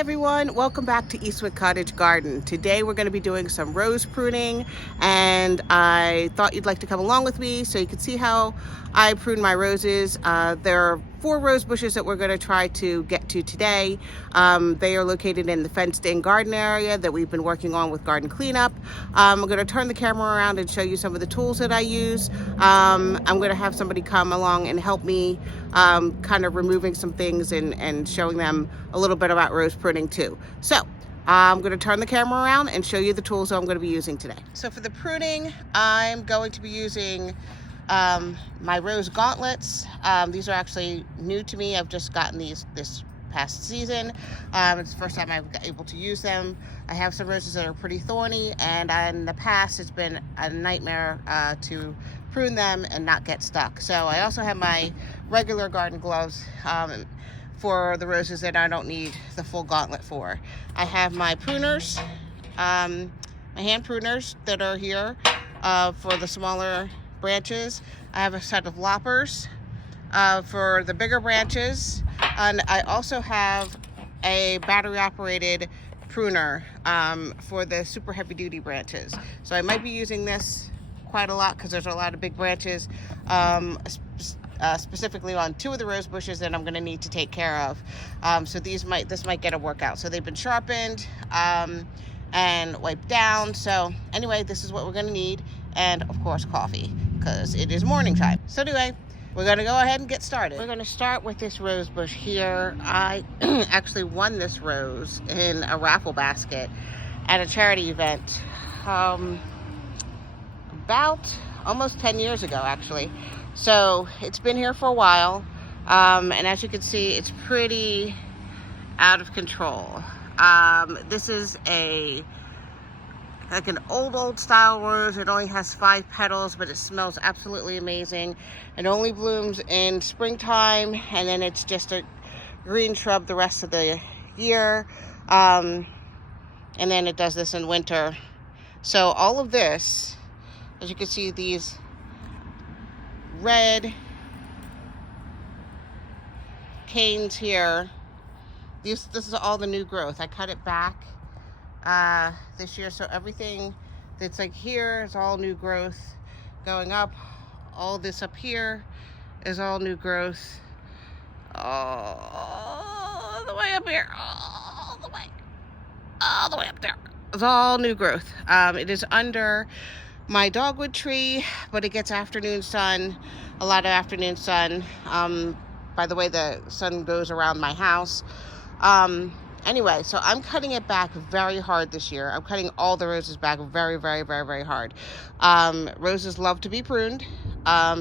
everyone, welcome back to Eastwick Cottage Garden. Today we're going to be doing some rose pruning, and I thought you'd like to come along with me so you can see how I prune my roses. There are 4 rose bushes that we're going to try to get to today. They are located in the fenced-in garden area that we've been working on with garden cleanup. I'm going to turn the camera around and show you some of the tools that I use. I'm going to have somebody come along and help me kind of removing some things and showing them a little bit about rose pruning too. So I'm going to turn the camera around and show you the tools that I'm going to be using today. So for the pruning, I'm going to be using my rose gauntlets. These are actually new to me. I've just gotten these this past season. It's the first time I've been able to use them. I have some roses that are pretty thorny, and in the past it's been a nightmare to prune them and not get stuck. So I also have my regular garden gloves for the roses that I don't need the full gauntlet for. I have my pruners, my hand pruners that are here for the smaller branches. I have a set of loppers for the bigger branches, and I also have a battery operated pruner for the super heavy duty branches. So I might be using this quite a lot because there's a lot of big branches, specifically on 2 of the rose bushes that I'm going to need to take care of. So this might get a workout. So they've been sharpened and wiped down. So anyway, this is what we're going to need, and of course coffee, because it is morning time. So anyway, we're going to go ahead and get started. We're going to start with this rose bush here. I actually won this rose in a raffle basket at a charity event about almost 10 years ago, actually. So it's been here for a while, and as you can see, it's pretty out of control. This is like an old style rose. It only has 5 petals, but it smells absolutely amazing. It only blooms in springtime, and then it's just a green shrub the rest of the year, and then it does this in winter. So all of this, as you can see, these red canes here, this is all the new growth. I cut it back this year, so everything that's like here is all new growth going up. All this up here is all new growth, all the way up here, all the way up there. It's all new growth. It is under my dogwood tree, but it gets afternoon sun, a lot of afternoon sun, by the way the sun goes around my house. Anyway, so I'm cutting it back very hard this year. I'm cutting all the roses back very, very, very, very hard. Roses love to be pruned,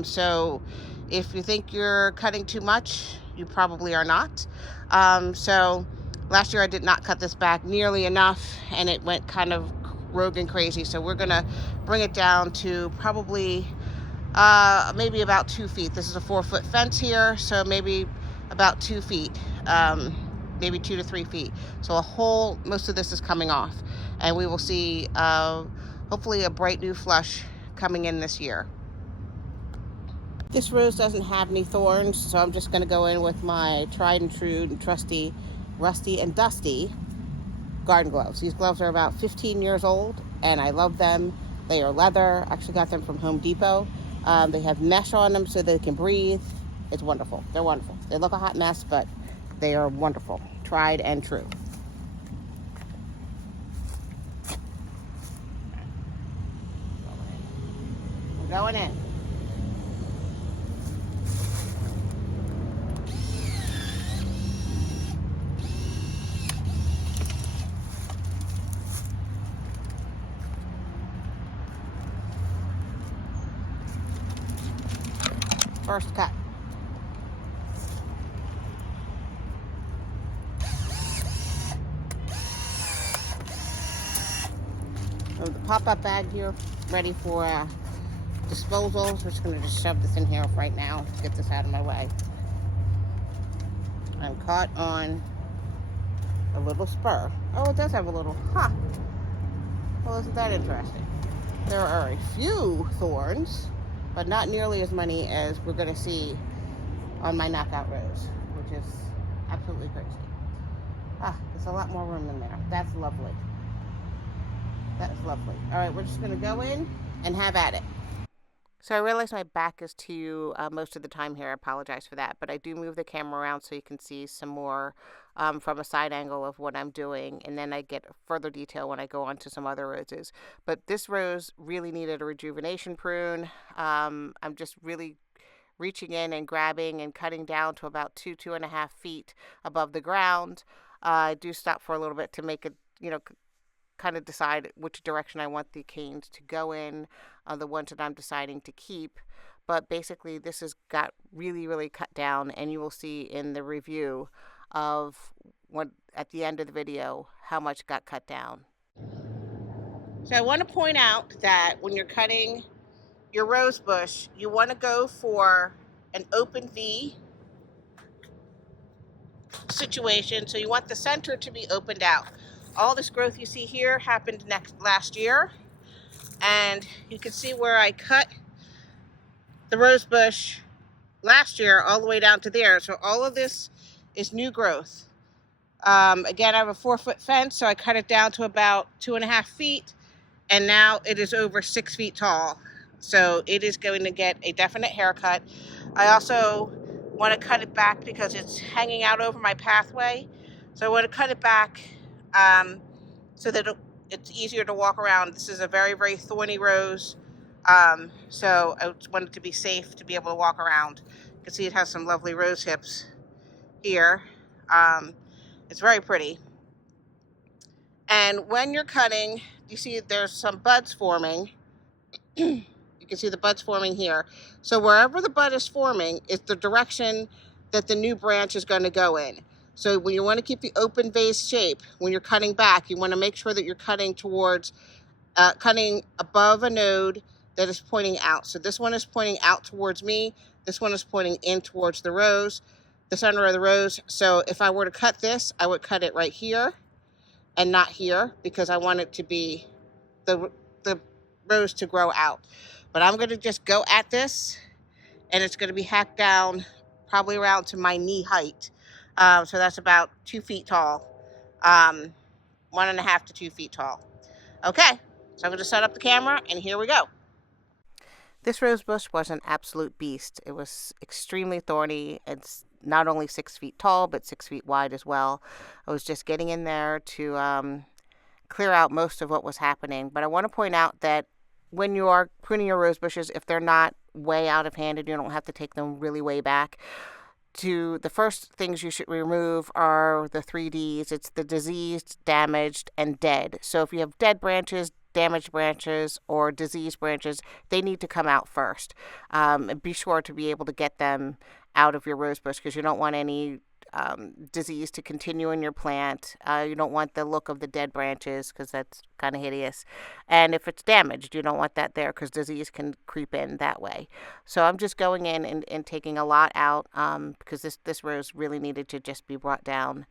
so if you think you're cutting too much, you probably are not. So last year I did not cut this back nearly enough, and it went kind of rogue and crazy. So we're gonna bring it down to probably maybe about 2 feet. This is a 4-foot fence here, so maybe about 2 feet, maybe 2 to 3 feet. So most of this is coming off, and we will see hopefully a bright new flush coming in this year. This rose doesn't have any thorns, so I'm just going to go in with my tried and true and trusty rusty and dusty garden gloves. These gloves are about 15 years old, and I love them. They are leather. I actually got them from Home Depot. They have mesh on them so they can breathe. It's wonderful. They're wonderful. They look a hot mess, but they are wonderful. Tried and true. We're going in. First cut. So the pop-up bag here, ready for disposal. So we're just going to just shove this in here right now to get this out of my way. I'm caught on a little spur. Oh, it does have a little, well, isn't that interesting? There are a few thorns, but not nearly as many as we're going to see on my knockout rose, which is absolutely crazy. Ah, there's a lot more room in there. That's lovely. That's lovely. All right, we're just going to go in and have at it. So I realize my back is to you most of the time here. I apologize for that. But I do move the camera around so you can see some more from a side angle of what I'm doing. And then I get further detail when I go on to some other roses. But this rose really needed a rejuvenation prune. I'm just really reaching in and grabbing and cutting down to about 2.5 feet above the ground. I do stop for a little bit to make it, kind of decide which direction I want the canes to go in, the ones that I'm deciding to keep. But basically, this has got really, really cut down, and you will see in the review of what at the end of the video how much got cut down. So I want to point out that when you're cutting your rose bush, you want to go for an open V situation. So you want the center to be opened out. All this growth you see here happened last year, and you can see where I cut the rose bush last year all the way down to there. So all of this is new growth. Again, I have a 4-foot fence, so I cut it down to about 2.5 feet, and now it is over 6 feet tall. So it is going to get a definite haircut. I also want to cut it back because it's hanging out over my pathway. So I want to cut it back so that it's easier to walk around. This is a very, very thorny rose. So I want it to be safe to be able to walk around. You can see it has some lovely rose hips here. It's very pretty. And when you're cutting, you see there's some buds forming. You can see the buds forming here. So wherever the bud is forming is the direction that the new branch is going to go in. So when you want to keep the open vase shape, when you're cutting back, you want to make sure that you're cutting towards, cutting above a node that is pointing out. So this one is pointing out towards me. This one is pointing in towards the rose, the center of the rose. So if I were to cut this, I would cut it right here and not here, because I want it to be the rose to grow out. But I'm going to just go at this, and it's going to be hacked down probably around to my knee height. So that's about 2 feet tall, 1.5 to 2 feet tall. Okay, so I'm going to set up the camera, and here we go. This rose bush was an absolute beast. It was extremely thorny. It's not only 6 feet tall, but 6 feet wide as well. I was just getting in there to clear out most of what was happening. But I want to point out that when you are pruning your rose bushes, if they're not way out of hand and you don't have to take them really way back, the first things you should remove are the 3 Ds. It's the diseased, damaged, and dead. So if you have dead branches, damaged branches, or diseased branches, they need to come out first. And be sure to be able to get them out of your rose bush, because you don't want any disease to continue in your plant. You don't want the look of the dead branches, because that's kind of hideous. And if it's damaged, you don't want that there, because disease can creep in that way. So I'm just going in and taking a lot out, because this rose really needed to just be brought down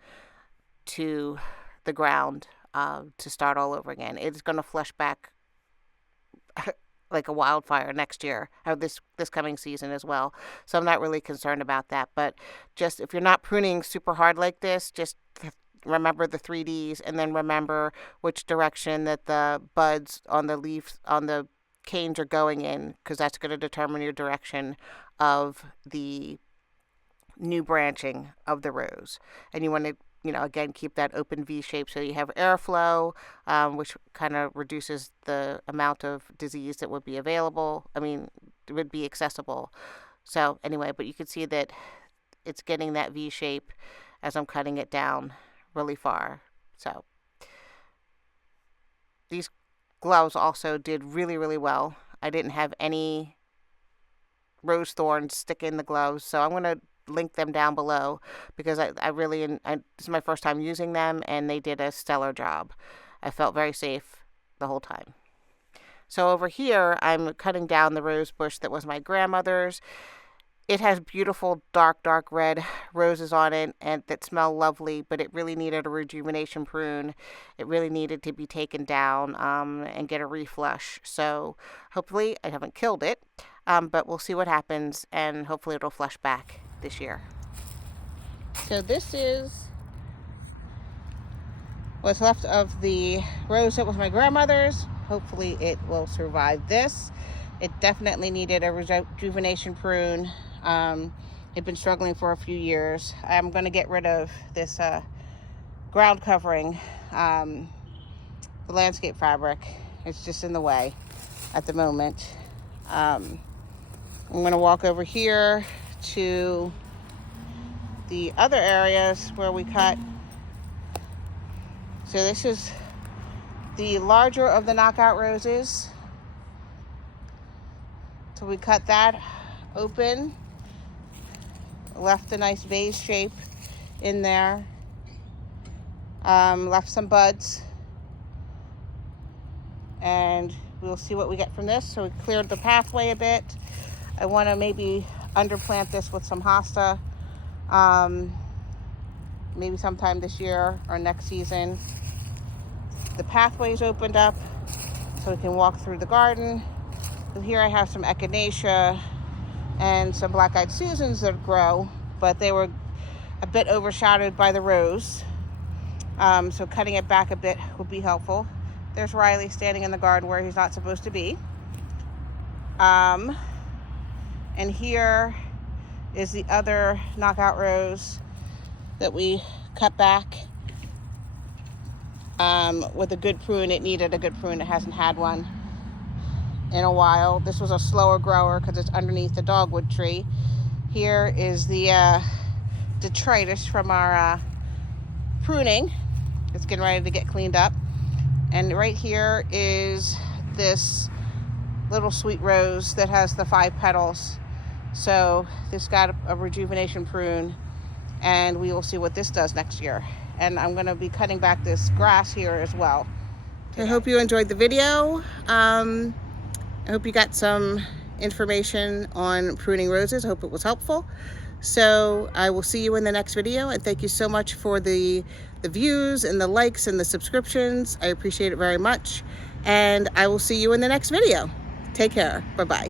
to the ground to start all over again. It's going to flush back like a wildfire next year, or this coming season as well. So I'm not really concerned about that. But just if you're not pruning super hard like this, just remember the 3 Ds, and then remember which direction that the buds on the leaves, on the canes are going in, because that's going to determine your direction of the new branching of the rose. And you want to, again, keep that open V shape so you have airflow, which kind of reduces the amount of disease that would be would be accessible. So anyway, but you can see that it's getting that V shape as I'm cutting it down really far. So these gloves also did really, really well. I didn't have any rose thorns stick in the gloves, so I'm going to link them down below, because this is my first time using them, and they did a stellar job. I felt very safe the whole time. So over here, I'm cutting down the rose bush that was my grandmother's. It has beautiful dark red roses on it, and that smell lovely, but it really needed a rejuvenation prune. It really needed to be taken down and get a reflush. So hopefully I haven't killed it, but we'll see what happens, and hopefully it'll flush back this year. So this is what's left of the rose that was my grandmother's. Hopefully it will survive this. It definitely needed a rejuvenation prune. It's been struggling for a few years. I'm going to get rid of this ground covering, the landscape fabric. It's just in the way at the moment. I'm going to walk over here to the other areas where we cut. So this is the larger of the knockout roses. So we cut that open, left a nice vase shape in there, left some buds, and we'll see what we get from this. So we cleared the pathway a bit. I want to maybe underplant this with some hosta, maybe sometime this year or next season. The pathway's opened up so we can walk through the garden. So here I have some echinacea and some black-eyed Susans that grow, but they were a bit overshadowed by the rose. So cutting it back a bit would be helpful. There's Riley standing in the garden where he's not supposed to be. And here is the other knockout rose that we cut back with a good prune. It needed a good prune. It hasn't had one in a while. This was a slower grower because it's underneath the dogwood tree. Here is the detritus from our pruning. It's getting ready to get cleaned up. And right here is this little sweet rose that has the 5 petals. So this got a rejuvenation prune, and we will see what this does next year. And I'm going to be cutting back this grass here as well. I hope you enjoyed the video. I hope you got some information on pruning roses. I hope it was helpful. So I will see you in the next video, and thank you so much for the views and the likes and the subscriptions. I appreciate it very much, and I will see you in the next video. Take care. Bye-bye.